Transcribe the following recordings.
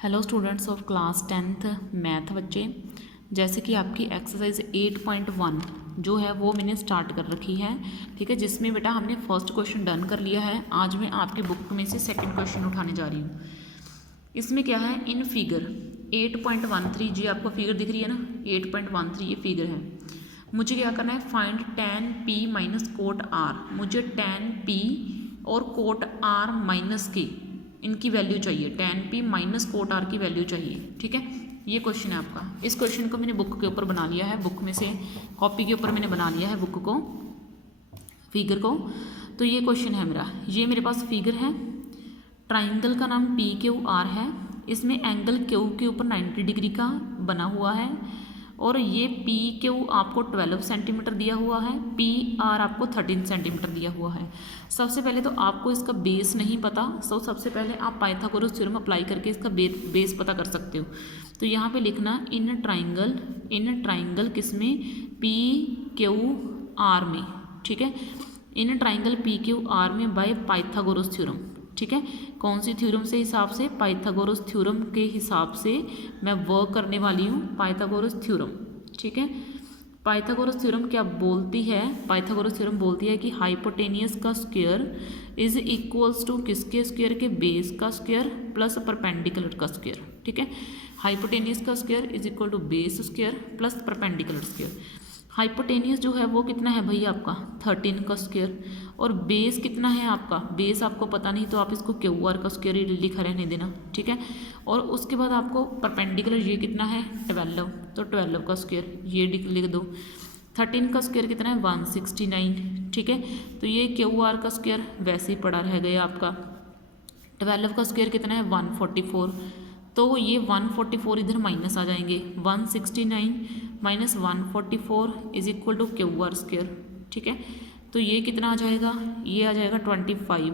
Hello students of class 10th math बच्चे, जैसे कि आपकी एक्सरसाइज 8.1 जो है वो मैंने स्टार्ट कर रखी है। ठीक है, जिसमें बेटा हमने फर्स्ट क्वेश्चन डन कर लिया है। आज मैं आपकी बुक में से सेकंड क्वेश्चन उठाने जा रही हूँ। इसमें क्या है, इन फिगर 8.13 जी आपको फिगर दिख रही है ना, 8.13 ये फिगर है। मुझे क्या करना है, find tan p minus cot R. मुझे tan p और कोट आर माइनस के इनकी वैल्यू चाहिए, tan p minus cot R की वैल्यू चाहिए। ठीक है, ये क्वेश्चन है आपका। इस क्वेश्चन को मैंने बुक के ऊपर बना लिया है, बुक में से कॉपी के ऊपर मैंने बना लिया है बुक को, फिगर को। तो ये क्वेश्चन है मेरा, ये मेरे पास फिगर है। ट्राइंगल का नाम पी क्यू आर है। इसमें एंगल क्यू के ऊपर 90 डिग्री का बना हुआ है और ये पी क्यू आपको 12 सेंटीमीटर दिया हुआ है, पी आर आपको 13 सेंटीमीटर दिया हुआ है। सबसे पहले तो आपको इसका बेस नहीं पता, तो सबसे पहले आप पाइथागोरस थ्योरम अप्लाई करके इसका बेस पता कर सकते हो। तो यहाँ पे लिखना इन ट्राइंगल किसमें, पी क्यू आर में। ठीक है, in triangle P Q R में बाय पाइथागोरस थ्योरम। ठीक है, कौन सी थ्योरम से हिसाब से, पाइथागोरस थ्योरम के हिसाब से मैं वर्क करने वाली हूँ, पाइथागोरस थ्योरम। ठीक है, पाइथागोरस थ्योरम क्या बोलती है, पाइथागोरस थ्योरम बोलती है कि हाइपोटेनियस का स्क्वायर इज इक्वल्स टू किसके स्क्वायर के, बेस का स्क्वायर प्लस परपेंडिकुलर का स्क्वायर। ठीक है, हाइपोटेनियस का square is equal to base square plus perpendicular square. Hypotenuse जो है वो कितना है भाई आपका 13 का स्क्वायर, और बेस कितना है आपका, बेस आपको पता नहीं तो आप इसको क्यू आर का स्क्वायर ही लिखा रहने देना। ठीक है, और उसके बाद आपको परपेंडिकुलर ये कितना है 12, तो 12 का स्क्वायर ये लिख दो। 13 का स्क्वायर कितना है 169। ठीक है, तो ये क्यू आर का स्क्वायर वैसे ही पड़ा रह गया आपका। 12 का स्क्वायर कितना है 144, तो ये 144 इधर माइनस आ जाएंगे, 169 minus 144 is equal to Q R square. ठीक है, तो ये कितना आ जाएगा, ये आ जाएगा 25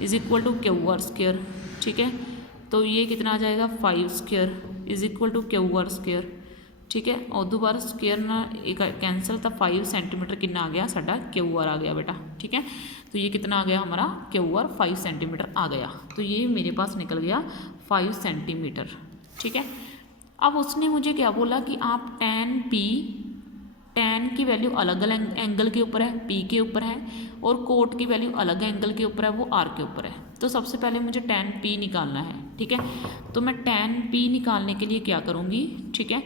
is equal to Q R square. ठीक है, तो ये कितना आ जाएगा 5 square is equal to Q R square. ठीक है, और दोबारा स्क्वायर ना एक कैंसल था, 5 सेंटीमीटर कितना आ गया साडा क्यू आर आ गया बेटा। ठीक है, तो ये कितना आ गया हमारा क्यू आर 5 सेंटीमीटर आ गया, तो ये मेरे पास निकल गया 5 सेंटीमीटर। ठीक है, अब उसने मुझे क्या बोला कि आप tan की वैल्यू अलग अलग एंगल के ऊपर है, p के ऊपर है, और कोट की वैल्यू अलग एंगल के ऊपर है, वो r के ऊपर है। तो सबसे पहले मुझे tan p निकालना है। ठीक है, तो मैं tan p निकालने के लिए क्या करूँगी, ठीक है,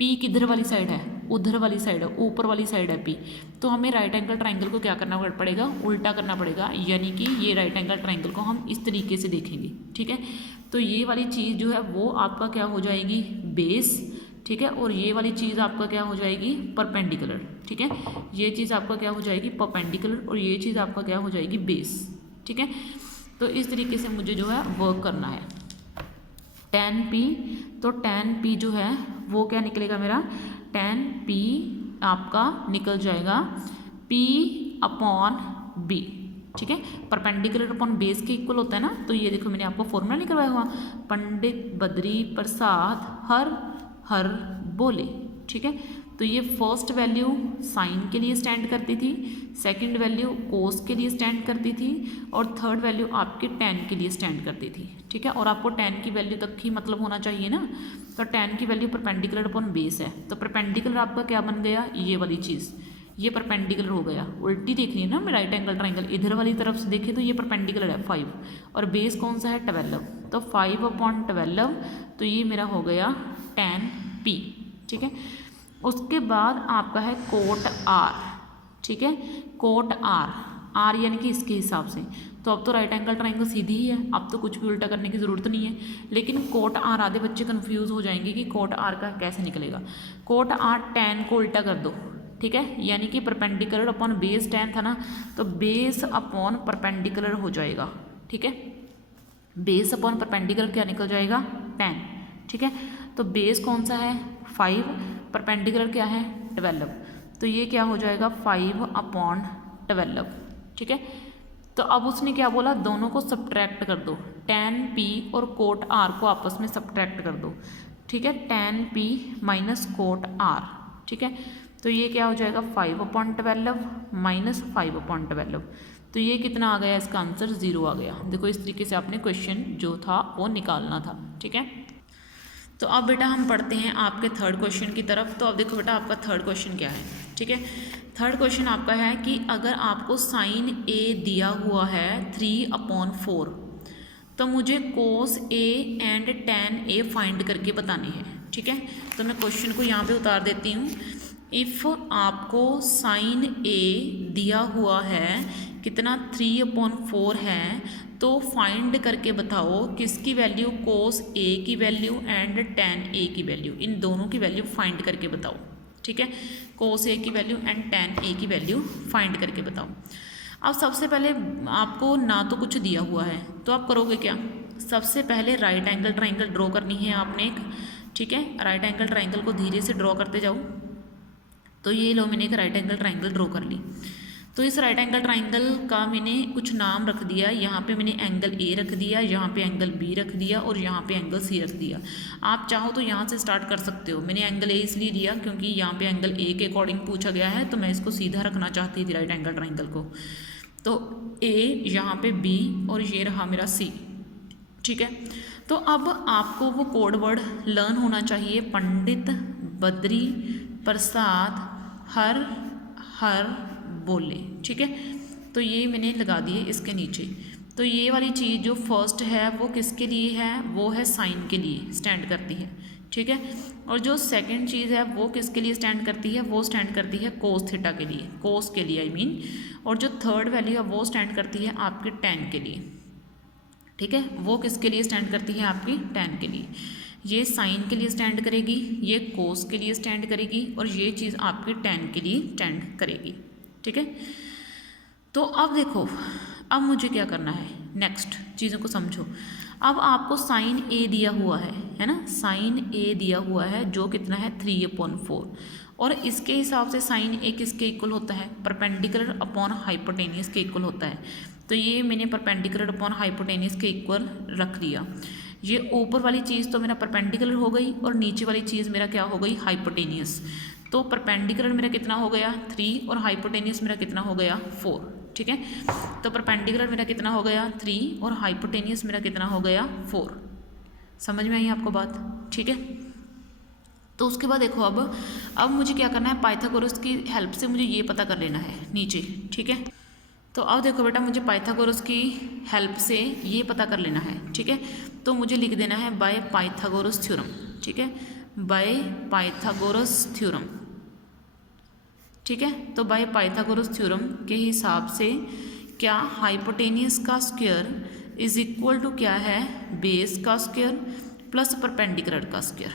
p किधर वाली साइड है, उधर वाली साइड है, ऊपर वाली साइड है p, तो हमें राइट एंगल ट्राइंगल को क्या करना पड़ेगा, उल्टा करना पड़ेगा, यानी कि ये राइट एंगल ट्राइंगल को हम इस तरीके से देखेंगे। ठीक है, तो ये वाली चीज़ जो है वो आपका क्या हो जाएगी, बेस। ठीक है, और ये वाली चीज़ आपका क्या हो जाएगी, परपेंडिकुलर। ठीक है, ये चीज़ आपका क्या हो जाएगी, परपेंडिकुलर, और ये चीज़ आपका क्या हो जाएगी, बेस। ठीक है, तो इस तरीके से मुझे जो है वर्क करना है। tan p, तो tan p जो है वो क्या निकलेगा मेरा, tan p आपका निकल जाएगा p अपॉन b। ठीक है, परपेंडिकुलर अपॉन बेस के इक्वल होता है ना, तो ये देखो मैंने आपको फॉर्मूला नहीं करवाया हुआ, पंडित बद्री प्रसाद हर हर बोले। ठीक है, तो ये फर्स्ट वैल्यू साइन के लिए स्टैंड करती थी, सेकंड वैल्यू कोस के लिए स्टैंड करती थी, और थर्ड वैल्यू आपके tan के लिए स्टैंड करती थी। ठीक है, और आपको tan की वैल्यू तक ही मतलब होना चाहिए ना, तो tan की वैल्यू परपेंडिकुलर अपॉन बेस है, तो परपेंडिकुलर आपका क्या बन गया, ये वाली चीज़, ये परपेंडिकुलर हो गया। उल्टी देखनी है ना, मैं राइट एंगल ट्राइंगल इधर वाली तरफ से देखे तो ये परपेंडिकुलर है 5, और बेस कौन सा है 12, तो 5 अपॉन 12, तो ये मेरा हो गया tan p। ठीक है, उसके बाद आपका है कोट r। ठीक है, कोट r यानी कि इसके हिसाब से, तो अब तो राइट एंगल ट्राइंगल सीधी ही है, अब तो कुछ भी उल्टा करने की ज़रूरत नहीं है। लेकिन कोट r आधे बच्चे कंफ्यूज हो जाएंगे कि कोट r का कैसे निकलेगा। कोट r tan को उल्टा कर दो। ठीक है, यानी कि परपेंडिकुलर अपॉन बेस tan था ना, तो बेस अपॉन परपेंडिकुलर हो जाएगा। ठीक है, बेस अपॉन परपेंडिकुलर क्या निकल जाएगा, tan। ठीक है, तो बेस कौन सा है 5, परपेंडिकुलर क्या है 12, तो ये क्या हो जाएगा 5 अपॉन 12। ठीक है, तो अब उसने क्या बोला, दोनों को सब्ट्रैक्ट कर दो, tan p और कोट r को आपस में सब्ट्रैक्ट कर दो। ठीक है, tan p minus coat r। ठीक है, तो ये क्या हो जाएगा 5 अपॉन 12 माइनस 5 अपॉन 12, तो ये कितना आ गया, इसका आंसर 0 आ गया। देखो इस तरीके से आपने क्वेश्चन जो था वो निकालना था। ठीक है, तो अब बेटा हम पढ़ते हैं आपके थर्ड क्वेश्चन की तरफ। तो अब देखो बेटा आपका थर्ड क्वेश्चन क्या है, ठीक है। थर्ड क्वेश्चन आपका है कि अगर आपको साइन ए दिया हुआ है 3/4 तो मुझे cos A and tan A find करके बतानी है, ठीक है। तो मैं क्वेश्चन को यहाँ पे उतार देती हूँ। इफ़ आपको साइन ए दिया हुआ है कितना 3/4 है, तो फाइंड करके बताओ किसकी वैल्यू, कोस ए की वैल्यू एंड tan ए की वैल्यू, इन दोनों की वैल्यू फाइंड करके बताओ, ठीक है। कोस ए की वैल्यू एंड tan ए की वैल्यू फाइंड करके बताओ। अब सबसे पहले आपको ना तो कुछ दिया हुआ है, तो आप करोगे क्या, सबसे पहले राइट एंगल ट्राइंगल ड्रॉ करनी है आपने एक, ठीक है। राइट एंगल ट्राइंगल को धीरे से ड्रॉ करते जाओ। तो ये लो मैंने एक राइट एंगल ट्राइंगल ड्रॉ कर ली। तो इस राइट एंगल ट्राइंगल का मैंने कुछ नाम रख दिया। यहाँ पे मैंने एंगल ए रख दिया, यहाँ पे एंगल बी रख दिया और यहाँ पे एंगल सी रख दिया। आप चाहो तो यहाँ से स्टार्ट कर सकते हो। मैंने एंगल ए इसलिए लिया क्योंकि यहाँ पे एंगल ए के अकॉर्डिंग पूछा गया है, तो मैं इसको सीधा रखना चाहती थी राइट एंगल ट्राइंगल को। तो ए, यहाँ पे बी और ये रहा मेरा सी, ठीक है। तो अब आपको वो कोड वर्ड लर्न होना चाहिए, पंडित बद्री प्रसाद हर बोले, ठीक है। तो ये मैंने लगा दिए इसके नीचे। तो ये वाली चीज़ जो फर्स्ट है वो किसके लिए है, वो है साइन के लिए स्टैंड करती है, ठीक है। और जो सेकंड चीज़ है वो किसके लिए स्टैंड करती है, वो स्टैंड करती है कोस थीटा के लिए, कोस के लिए आई मीन। और जो थर्ड वैल्यू है वो स्टैंड करती है आपके tan के लिए, ठीक है। वो किसके लिए स्टैंड करती है, आपकी tan के लिए। ये साइन के लिए स्टैंड करेगी, ये कोस के लिए स्टैंड करेगी और ये चीज़ आपके tan के लिए स्टैंड करेगी, ठीक है। तो अब देखो, अब मुझे क्या करना है, नेक्स्ट चीज़ों को समझो। अब आपको साइन ए दिया हुआ है ना, साइन ए दिया हुआ है जो कितना है 3/4, और इसके हिसाब से साइन ए किसके इक्वल होता है, परपेंडिकुलर अपॉन हाइपोटेनियस के इक्वल होता है। तो ये मैंने परपेंडिकुलर अपॉन हाइपोटेनियस के इक्वल रख दिया। ये ऊपर वाली चीज़ तो मेरा परपेंडिकुलर हो गई और नीचे वाली चीज़ मेरा क्या हो गई, हाइपोटेनियस। तो परपेंडिकुलर मेरा कितना हो गया 3 और हाइपोटेनियस मेरा कितना हो गया 4, ठीक है। तो परपेंडिकुलर मेरा कितना हो गया 3 और हाइपोटेनियस मेरा कितना हो गया 4। समझ में आई आपको बात, ठीक है। तो उसके बाद देखो अब मुझे क्या करना है, पाइथागोरस की हेल्प से मुझे ये पता कर लेना है नीचे, ठीक है। तो अब देखो बेटा मुझे पाइथागोरस की हेल्प से ये पता कर लेना है, ठीक है। तो मुझे लिख देना है बाय पाइथागोरस थ्योरम, ठीक है, बाय पाइथागोरस थ्योरम, ठीक है। तो बाय पाइथागोरस थ्योरम के हिसाब से क्या हाइपोटेनियस का स्क्वायर इज इक्वल टू क्या है, बेस का स्क्वायर प्लस परपेंडिकुलर का स्क्वायर,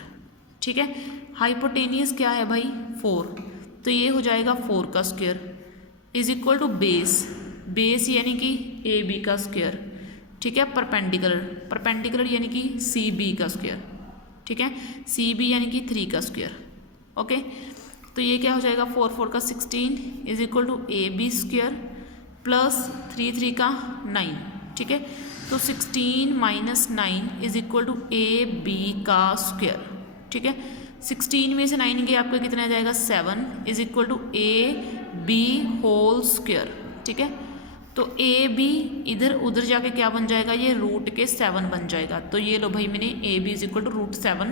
ठीक है। हाइपोटेनियस क्या है भाई 4, तो ये हो जाएगा 4 का square is equal to base यानी कि ए बी का स्क्वायर, ठीक है। परपेंडिकुलर यानी कि सी बी का स्क्वायर, ठीक है। सी बी यानी कि 3 का स्क्वायर, ओके। तो ये क्या हो जाएगा 4 का 16 is equal to A B square plus 3 का 9, ठीक है। तो 16 minus 9 is equal to A B का स्क्वायर, ठीक है। 16 में से 9 गया आपका कितना आ जाएगा 7 is equal to A B whole square, ठीक है। तो ए बी इधर उधर जाके क्या बन जाएगा, ये रूट के 7 बन जाएगा। तो ये लो भाई मैंने A B is equal to √7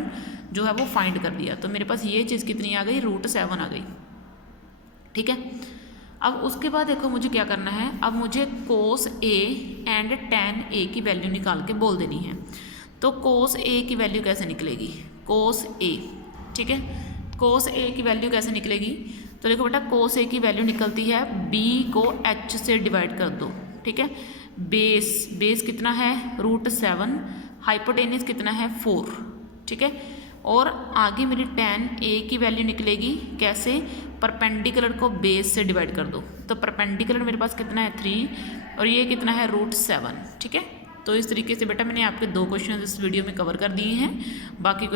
जो है वो फाइंड कर दिया। तो मेरे पास ये चीज़ कितनी आ गई, √7 आ गई, ठीक है। अब उसके बाद देखो मुझे क्या करना है, अब मुझे कोस ए एंड tan ए की वैल्यू निकाल के बोल देनी है। तो कोस ए की वैल्यू कैसे निकलेगी, कोस ए, ठीक है। कोस ए की वैल्यू कैसे निकलेगी, तो देखो बेटा कोस ए की वैल्यू निकलती है b को h से डिवाइड कर दो, ठीक है। बेस कितना है √7, हाइपोटेनियस कितना है 4, ठीक है। और आगे मेरी tan ए की वैल्यू निकलेगी कैसे, परपेंडिकुलर को बेस से डिवाइड कर दो। तो परपेंडिकुलर मेरे पास कितना है 3 और ये कितना है √7, ठीक है। तो इस तरीके से बेटा मैंने आपके 2 क्वेश्चन इस वीडियो में कवर कर दिए हैं। बाकी